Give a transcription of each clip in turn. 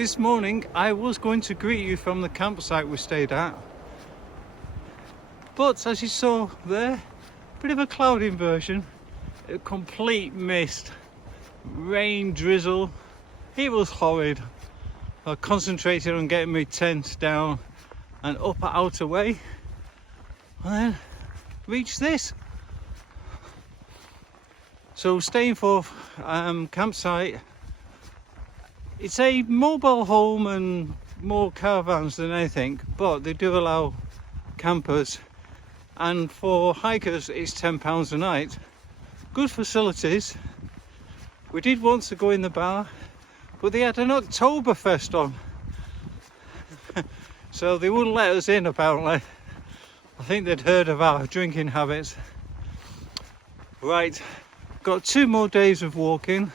This morning I was going to greet you from the campsite we stayed at, but as you saw there, a bit of a cloud inversion, a complete mist, rain, drizzle. It was horrid. I concentrated on getting my tent down and up out away, and then reached this. So Stainforth campsite, it's a mobile home and more caravans than anything, but they do allow campers, and for hikers it's £10 a night. Good facilities. We did want to go in the bar, but they had an Oktoberfest on, so they wouldn't let us in apparently. I think they'd heard of our drinking habits. Right, got 2 more days of walking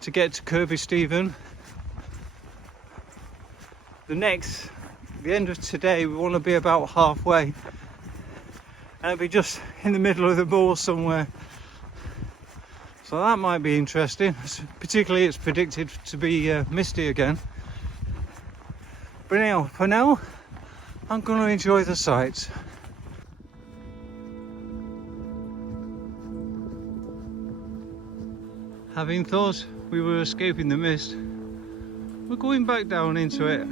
to get to Kirby Stephen. The end of today, we want to be about halfway, and it'll be just in the middle of the moor somewhere. So that might be interesting, particularly it's predicted to be misty again. But anyhow, for now, I'm going to enjoy the sights. Having thought we were escaping the mist, we're going back down into it.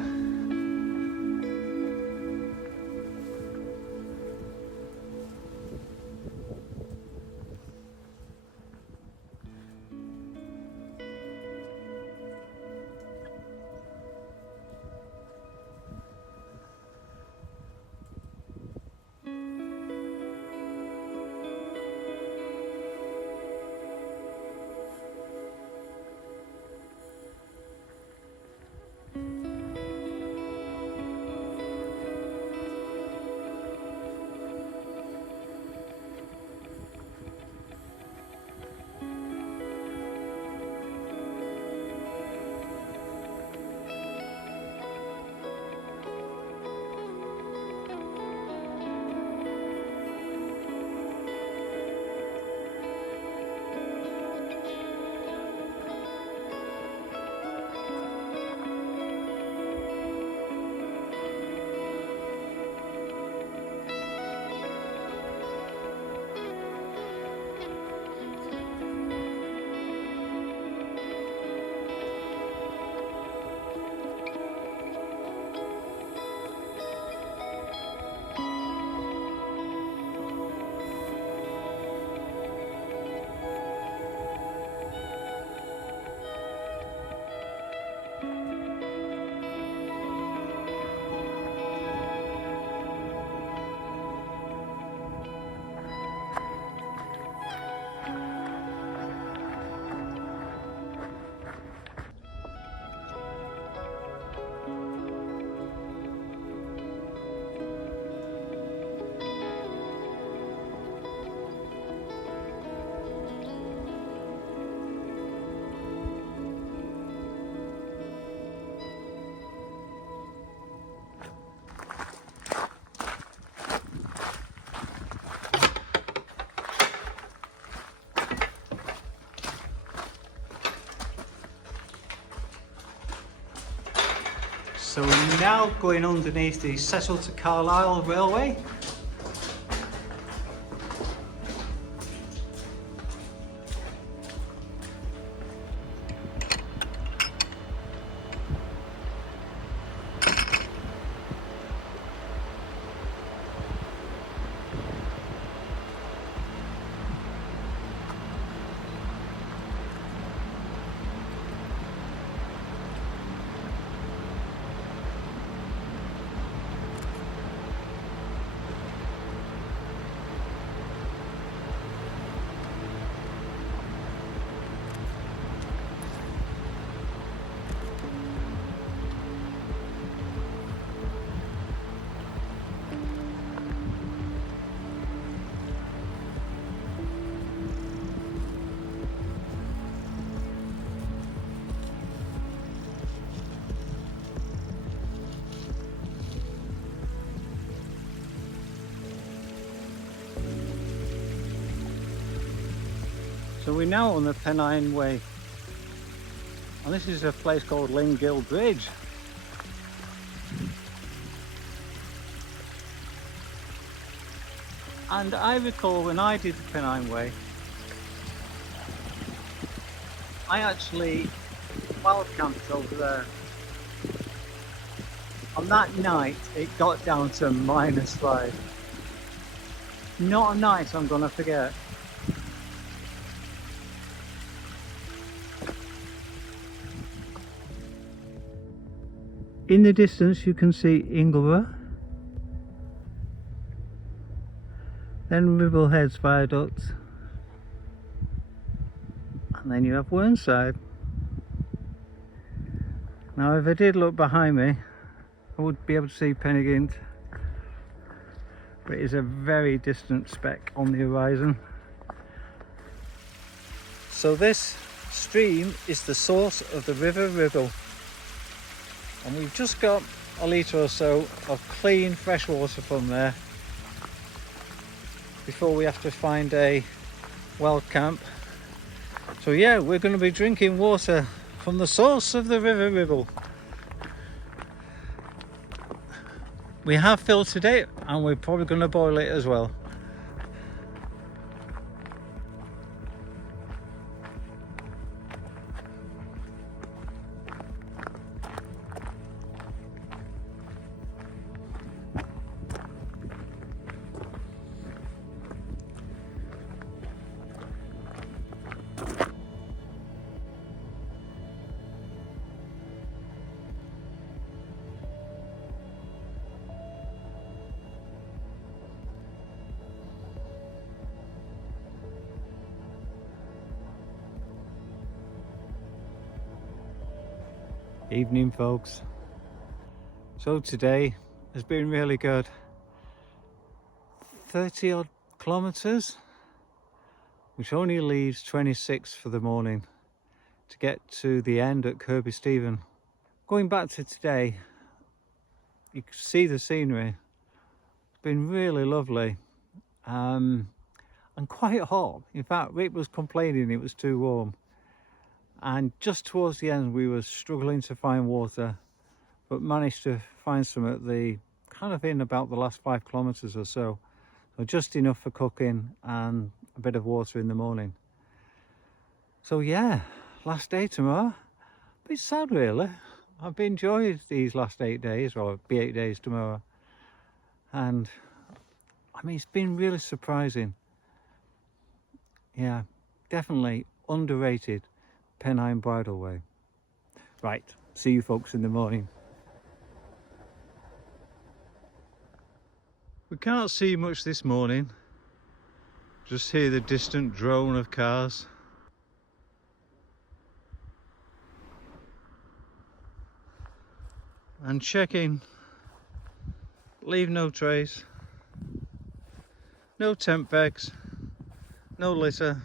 So we're now going underneath the Cecil to Carlisle railway. So we're now on the Pennine Way. And this is a place called Lingill Bridge. And I recall when I did the Pennine Way, I actually wild camped over there. On that night, it got down to -5. Not a night I'm gonna forget. In the distance you can see Cumbria, then Ribblehead's Viaduct, and then you have Whernside. Now if I did look behind me, I would be able to see Pennine, but it is a very distant speck on the horizon. So this stream is the source of the River Ribble, and we've just got a litre or so of clean fresh water from there before we have to find a well camp. So yeah, we're going to be drinking water from the source of the River Ribble. We have filtered it and we're probably going to boil it as well. Evening folks. So today has been really good. 30 odd kilometres, which only leaves 26 for the morning to get to the end at Kirby Stephen. Going back to today, you can see the scenery. It's been really lovely and quite hot. In fact, Rick was complaining it was too warm. And just towards the end we were struggling to find water, but managed to find some at the kind of in about the last 5 kilometres or so. So just enough for cooking and a bit of water in the morning. So yeah, last day tomorrow. A bit sad really. I've enjoyed these last 8 days, or it'll be 8 days tomorrow. And I mean, it's been really surprising. Yeah, definitely underrated Pennine Bridleway. Right, see you folks in the morning. We can't see much this morning, just hear the distant drone of cars. And checking, leave no trace, no tent pegs, no litter.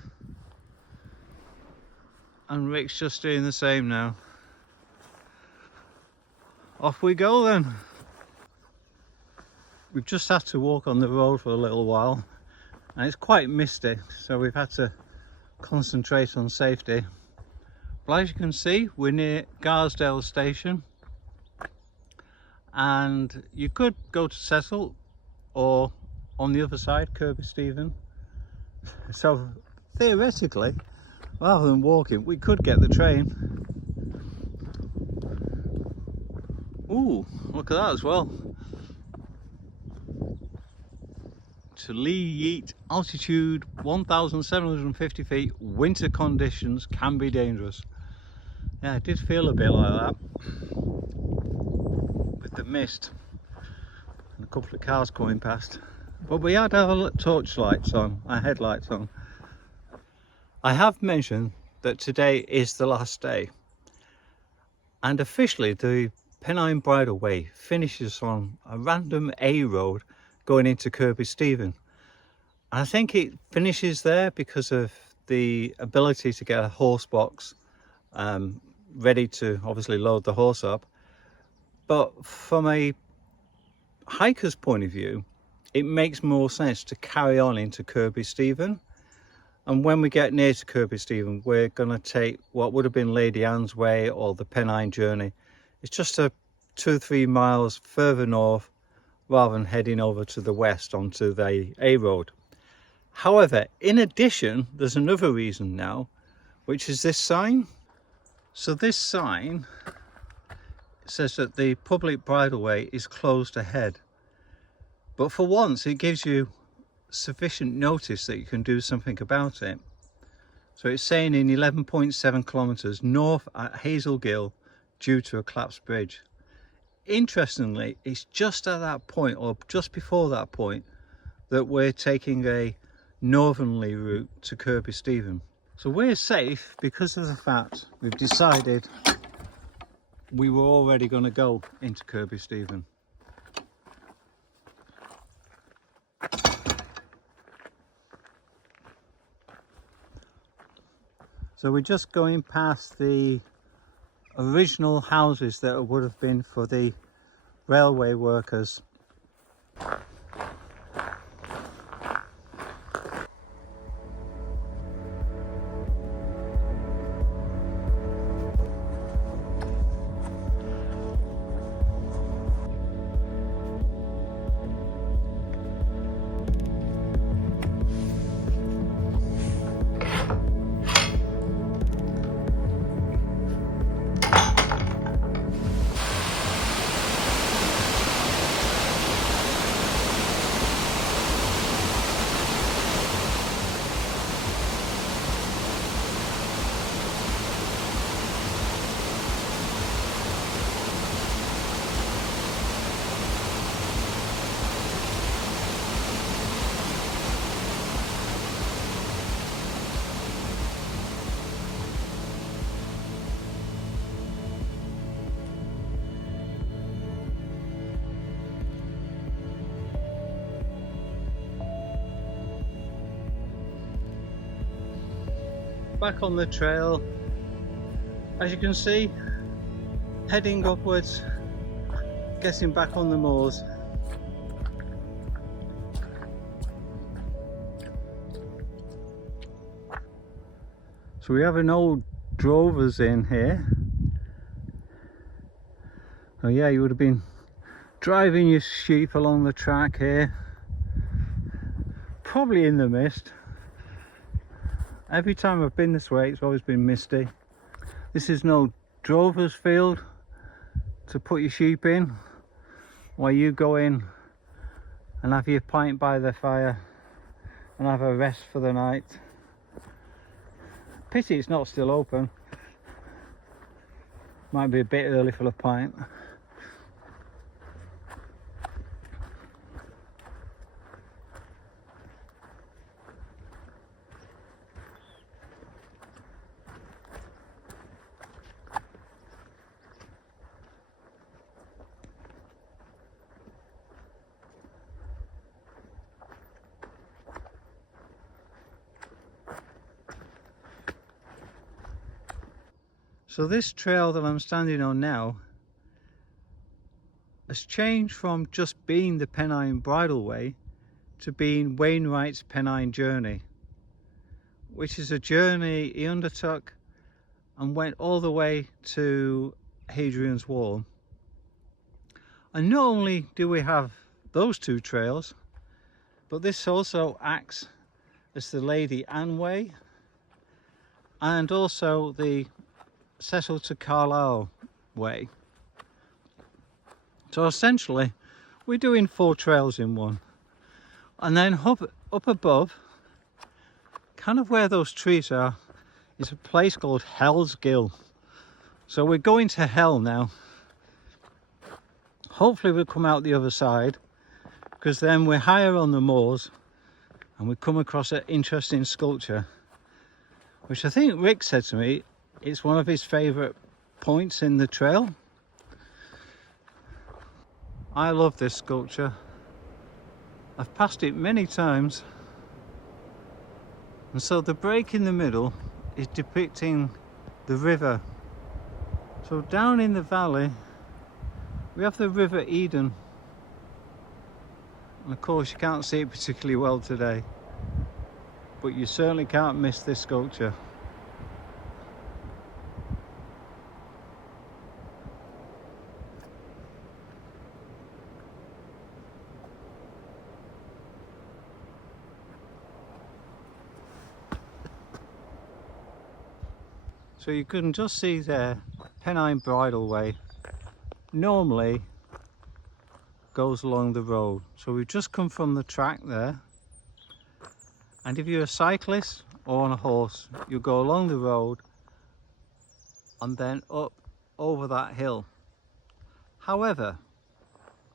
And Rick's just doing the same now. Off we go then. We've just had to walk on the road for a little while and it's quite misty, so we've had to concentrate on safety. But as you can see, we're near Garsdale station, and you could go to Cecil or on the other side, Kirby Stephen. So theoretically, rather than walking, we could get the train. Ooh, look at that as well. To Lee Yeat, altitude 1,750 feet, winter conditions can be dangerous. Yeah, it did feel a bit like that with the mist and a couple of cars coming past. But we had our torch lights on, our headlights on. I have mentioned that today is the last day, and officially the Pennine Bridleway finishes on a random A road going into Kirby Stephen. And I think it finishes there because of the ability to get a horse box ready to obviously load the horse up. But from a hiker's point of view, it makes more sense to carry on into Kirby Stephen. And when we get near to Kirby Stephen, we're going to take what would have been Lady Anne's Way or the Pennine journey. It's just a 2-3 miles further north rather than heading over to the west onto the A road. However, in addition, there's another reason now, which is this sign. So this sign says that the public bridleway is closed ahead. But for once, it gives you sufficient notice that you can do something about it. So it's saying in 11.7 kilometres north at Hazelgill due to a collapsed bridge. Interestingly, it's just at that point, or just before that point, that we're taking a northerly route to Kirby Stephen. So we're safe because of the fact we've decided we were already going to go into Kirby Stephen. So we're just going past the original houses that would have been for the railway workers. Back on the trail, as you can see, heading upwards, getting back on the moors. So we have an old drover's inn here. Oh yeah, you would have been driving your sheep along the track here, probably in the mist. Every time I've been this way, it's always been misty. This is no drover's field to put your sheep in, while you go in and have your pint by the fire and have a rest for the night. Pity it's not still open. Might be a bit early for a pint. So this trail that I'm standing on now has changed from just being the Pennine Bridleway to being Wainwright's Pennine Journey, which is a journey he undertook and went all the way to Hadrian's Wall. And not only do we have those two trails, but this also acts as the Lady Anne Way and also the Cecil to Carlisle Way. So essentially we're doing 4 trails in one. And then up above, kind of where those trees are, is a place called Hell's Gill. So we're going to hell now. Hopefully we'll come out the other side, because then we're higher on the moors and we come across an interesting sculpture, which I think Rick said to me it's one of his favourite points in the trail. I love this sculpture. I've passed it many times. And so the break in the middle is depicting the river. So down in the valley we have the River Eden. And of course you can't see it particularly well today. but you certainly can't miss this sculpture. So you can just see there, Pennine Bridleway normally goes along the road. So we've just come from the track there, and if you're a cyclist or on a horse, you go along the road and then up over that hill. However,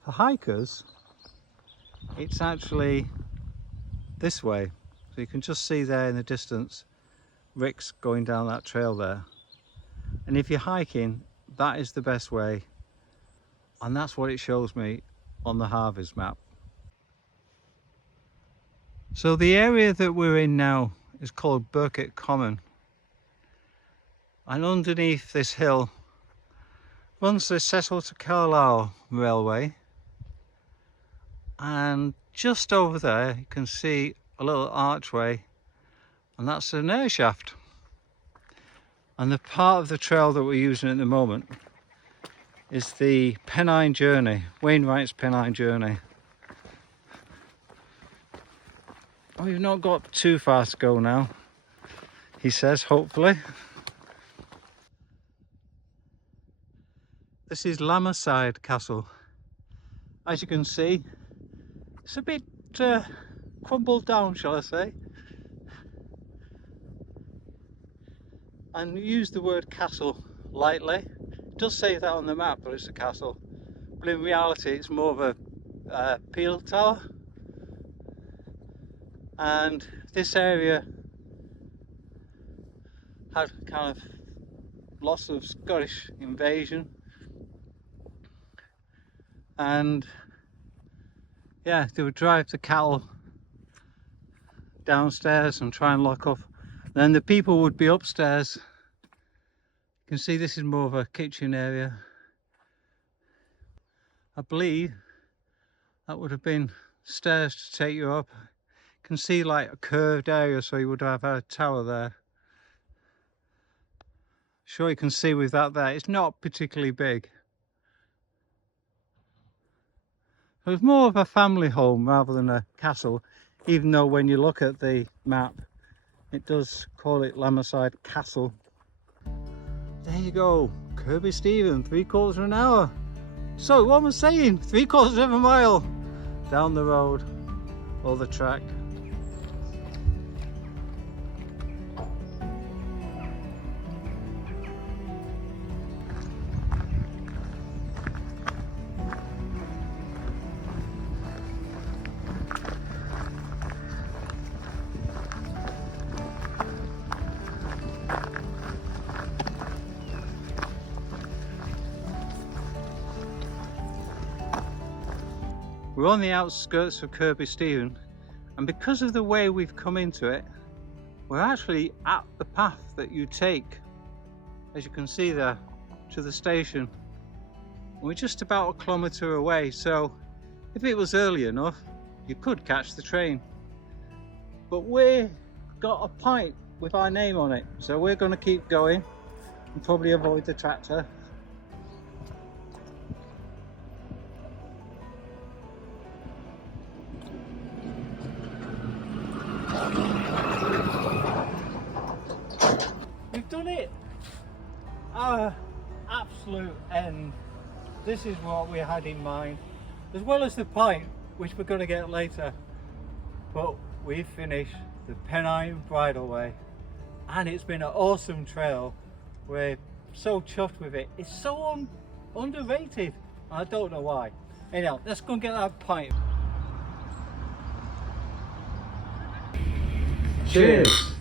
for hikers, it's actually this way. So you can just see there in the distance ricks going down that trail there, and if you're hiking, that is the best way, and that's what it shows me on the Harvest map. So the area that we're in now is called Burkett Common, and underneath this hill runs the Cecil to Carlisle railway, and just over there you can see a little archway, and that's an air shaft. And the part of the trail that we're using at the moment is the Pennine journey, Wainwright's Pennine journey. We've not got too far to go now, he says, hopefully. This is Lammerside Castle. As you can see, it's a bit crumbled down, shall I say. And use the word castle lightly. It does say that on the map, but it's a castle. But in reality, it's more of a peel tower. And this area had kind of lots of Scottish invasion. And yeah, they would drive the cattle downstairs and try and lock up. Then the people would be upstairs. You can see this is more of a kitchen area. I believe that would have been stairs to take you up. You can see like a curved area, so you would have had a tower there. Sure, you can see with that there, it's not particularly big. It was more of a family home rather than a castle, even though when you look at the map, it does call it Lammerside Castle. There you go, Kirby Stephen, 3/4 of an hour. So what was I saying? 3/4 of a mile down the road or the track. We're on the outskirts of Kirby Stephen, and because of the way we've come into it, we're actually at the path that you take, as you can see there, to the station. We're just about 1 kilometre away, so if it was early enough, you could catch the train. But we've got a pint with our name on it, so we're going to keep going and probably avoid the tractor. We've done it! Our absolute end. This is what we had in mind, as well as the pint, which we're going to get later. But we've finished the Pennine Bridleway, and it's been an awesome trail. We're so chuffed with it. It's so underrated. I don't know why. Anyhow, let's go and get that pint. Cheers!